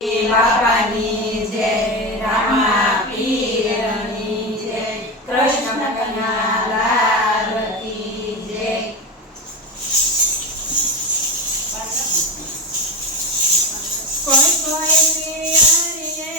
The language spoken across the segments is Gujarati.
બાપાની જય, રામા પીરની જય, કૃષ્ણ કનૈયા લાલ કી જય. કોઈ કોઈ પિયરીએ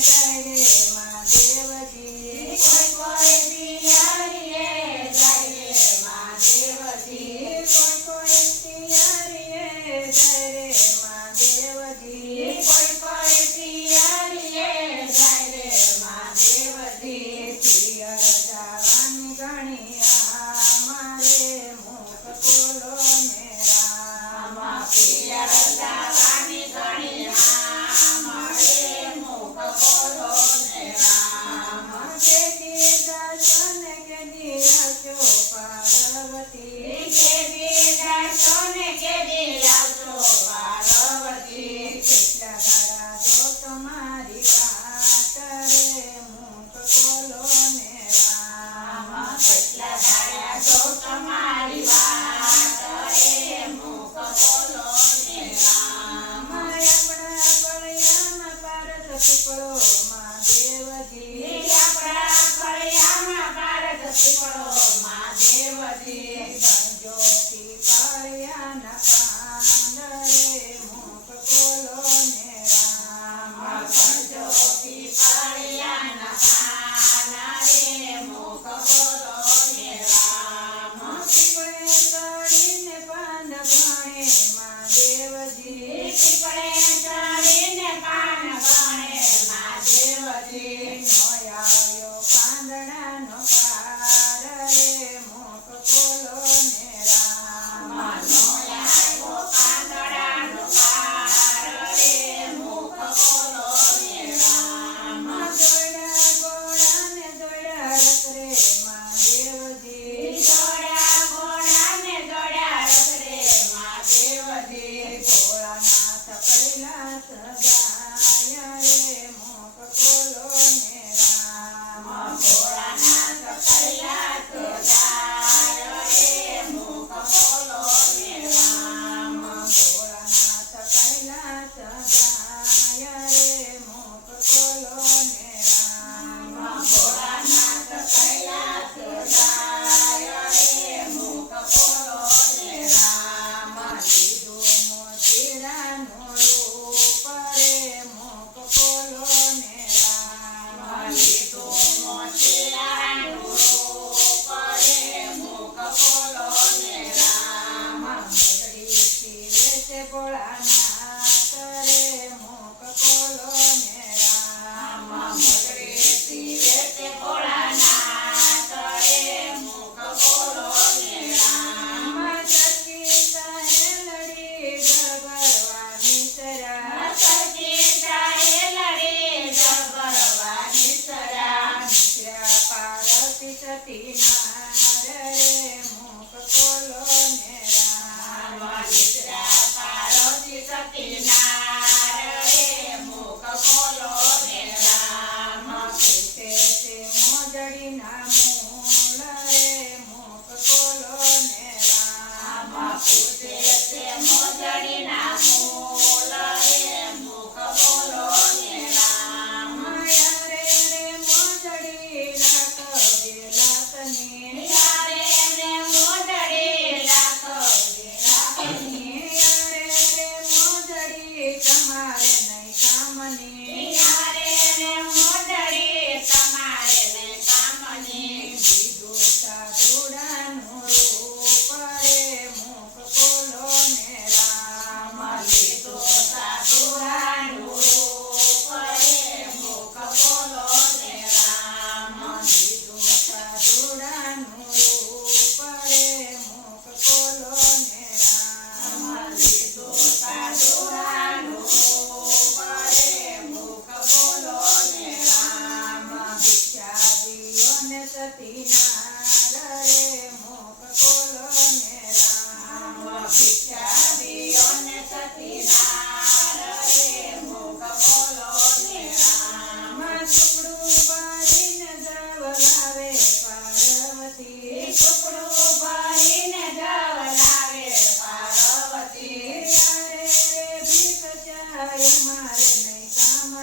જાય રે મહાદેવજી, કોઈ કોઈ પિયરીએ જાય રે મહાદેવજી, કોઈ કોઈ પિયરીએ જાય રે મહાદેવજી, કોઈ કોઈ પિયરીએ જાય રે મહાદેવજી. પિયર જવાની ગણિયા મારે મુખ ખોલો ને રામ, પિયર જવાની ગણિયા મારે મુખ ખોલો ને રામ. કેદી દર્શન કેદી આવજો પાર્વતી, કેદી દર્શન કેદી આવજો પાર્વતી. કેટલા દાડા જો તમારી વાત રે મુખ ખોલો ને રામ, કેટલા દાડા જો તમારી વાત રે મુખ ખોલો ને રામ. આપણા ફળિયામાં પારસ પીપળો મહાદેવજી, આપણા ફળિયામાં પારસ પીપળો મહાદેવજી. ગણજો પીપળિયાના પાન રે મુખ ખોલો ને રામ, ગણજો પીપળિયાના પાન રે મુખ ખોલો ને રામ. પીપળે ચડીને પાન ગણે મહાદેવજી, પીપળે ચડીને પાન ગણે મહાદેવજી. નો આવ્યો પાંદડાનો પાર રે મુખ ખોલો ને રામ, નો આવ્યો પાંદડાનો પાર રે મુખ ખોલો ને રામ. દોડા ઘોડાને દોડા રથ રે મહાદેવજી, દોડા ઘોડાને દોડા રથ રે મહાદેવજી. ભોળાનાથ કૈલાસ જાય રે મુખ ખોલો ને રામ, ભોળાનાથ કૈલાસ જાય રે મુખ ખોલો ને રામ, ભોળાનાથ કૈલાસ જાય રે મુખ ખોલો ને રામ, ભોળાનાથ કૈલાસ જાય રે મુખ ખોલો ને રામ. લીધું મોતીરાનું રૂપ રે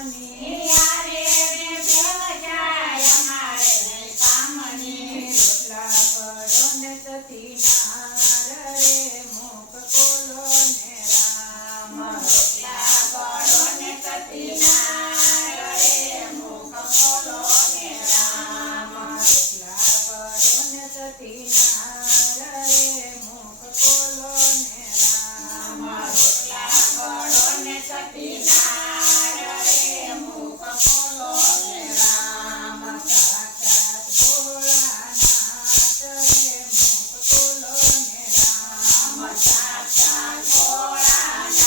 કામની યારે રે પ્રવચાય અમારે નહીં કામની રોટલા કરો ને સતીનાર રે મુખ ખોલો ને રામ રોટલા કરો ને સતીનાર રે મુખ ખોલો ને રામ રોટલા કરો ને સતીનાર રે મુખ ખોલો ને રામ રોટલા કરો ને સતીનાર રે મુખ ખોલો ને રામ સાક્ષાત ભોળાનાથ રે મુખ ખોલો ને રામ સાક્ષાત ભોળાનાથ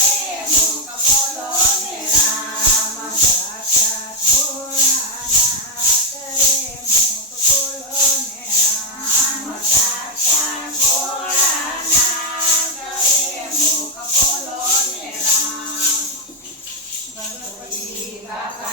રે મુખ ખોલો ને રામ સાક્ષાત ભોળાનાથ રે મુખ ખોલો ને રામ સાક્ષાત ભોળાનાથ રે મુખ ખોલો ને રામ ગણપતિ બાપા